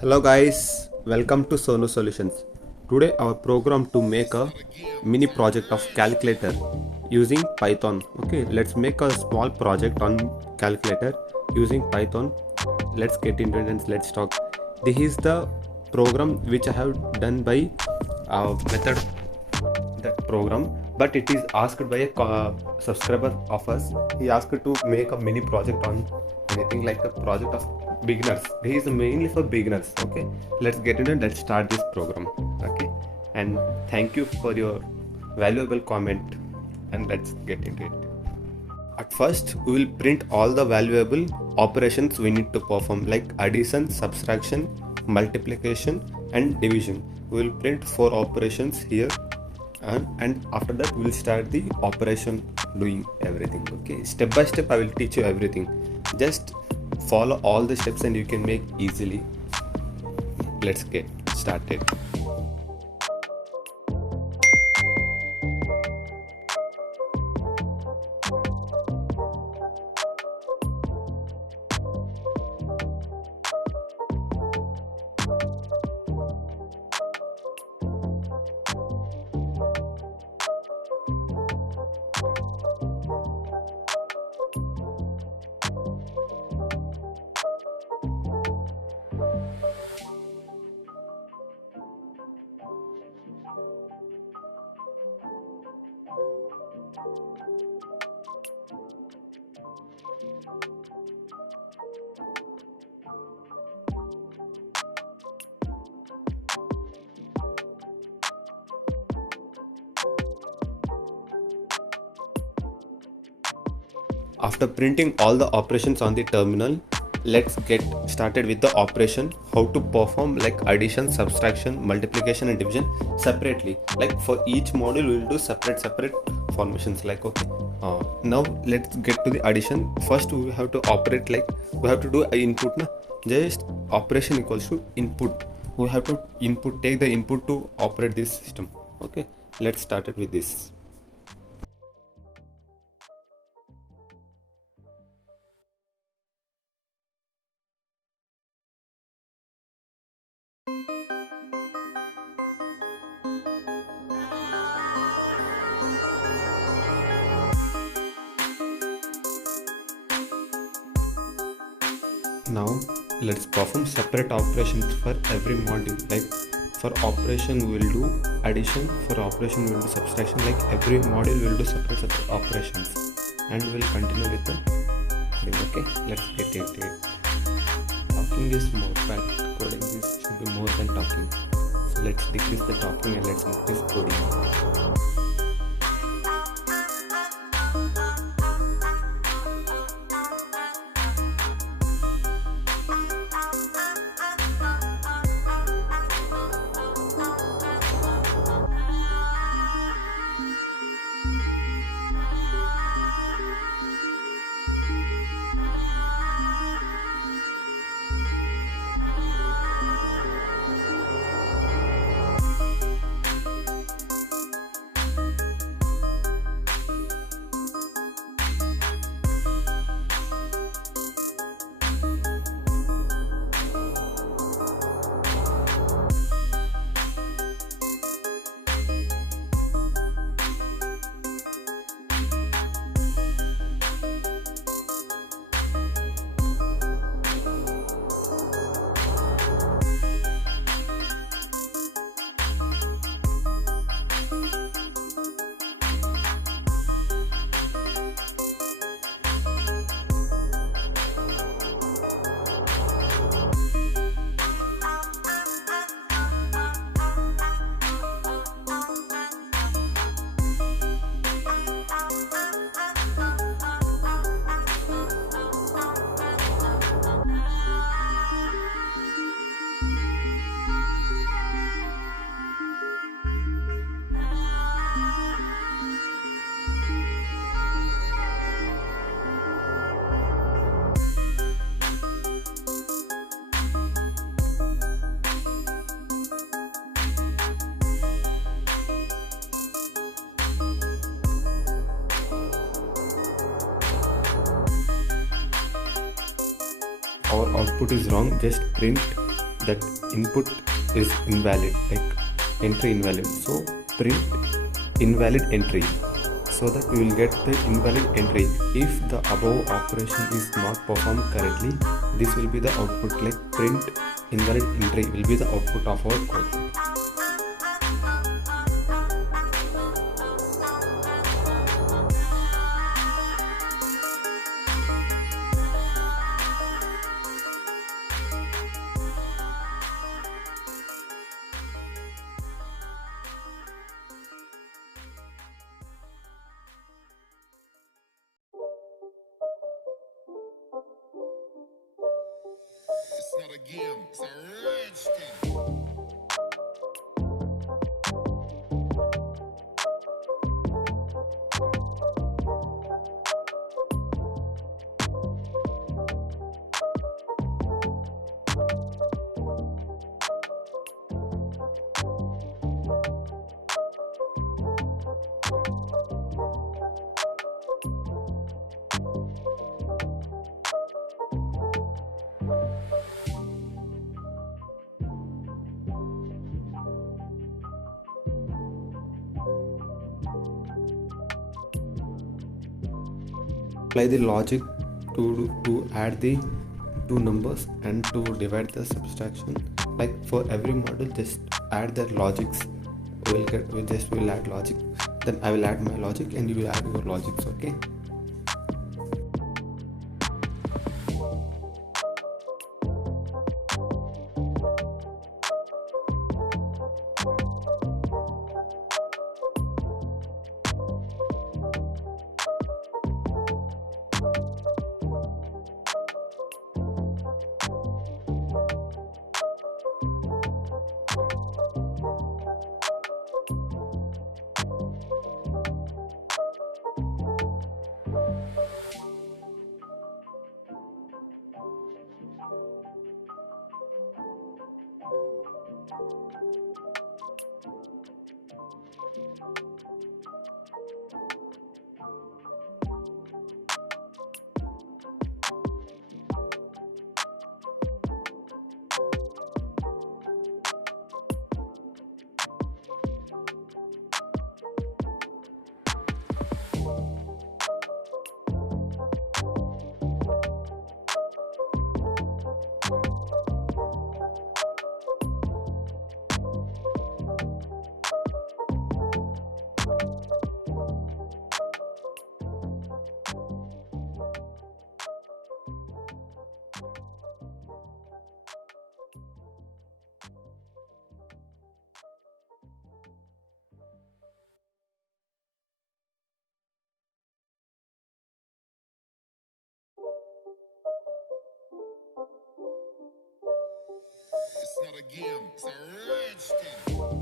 Hello guys, welcome to Sonu Solutions. Today our program to make a mini project of calculator using Python. Okay, let's make a small project on calculator using Python. Let's get into it and let's talk. This is the program which I have done by method that program, but it is asked by a subscriber of us. He asked to make a mini project on anything like a project of beginners. This is mainly for beginners. Okay, let's get into it. Let's start this program. Okay, and thank you for your valuable comment, and let's get into it. At first, we will print all the valuable operations we need to perform like addition, subtraction, multiplication and division. We will print 4 operations here, and after that we will start the operation doing everything. Okay, step by step I will teach you everything. Just follow all the steps and you can make easily. Let's get started. After printing all the operations on the terminal, let's get started with the operation. How to perform like addition, subtraction, multiplication and division separately. Like for each module we will do separate formations. Like okay, now let's get to the addition. First we have to operate, like we have to do a input na? Just operation equals to input. We have to take the input to operate this system. Okay, let's start it with this. Now let's perform separate operations for every module. Like for operation we will do addition, for operation we will do subtraction. Like every module we will do separate operations, and we will continue with the coding. Okay, let's get into it. Talking is more, but coding is should be more than talking. So let's decrease the talking and let's increase coding. our output is wrong, just print that input is invalid, like entry invalid. So print invalid entry, so that we will get the invalid entry. If the above operation is not performed correctly, this will be the output, like print invalid entry will be the output of our code. It's not a game, it's a rich thing. Apply the logic to add the two numbers and to divide the subtraction. Like for every module, just add their logics. We'll add logic. Then I will add my logic and you will add your logics. Okay. It's not a game, it's a rich thing.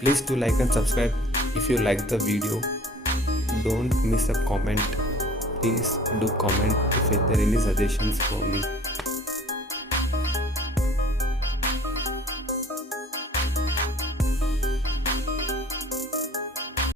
Please do like and subscribe if you like the video. Don't miss a comment. Please do comment if there are any suggestions for me.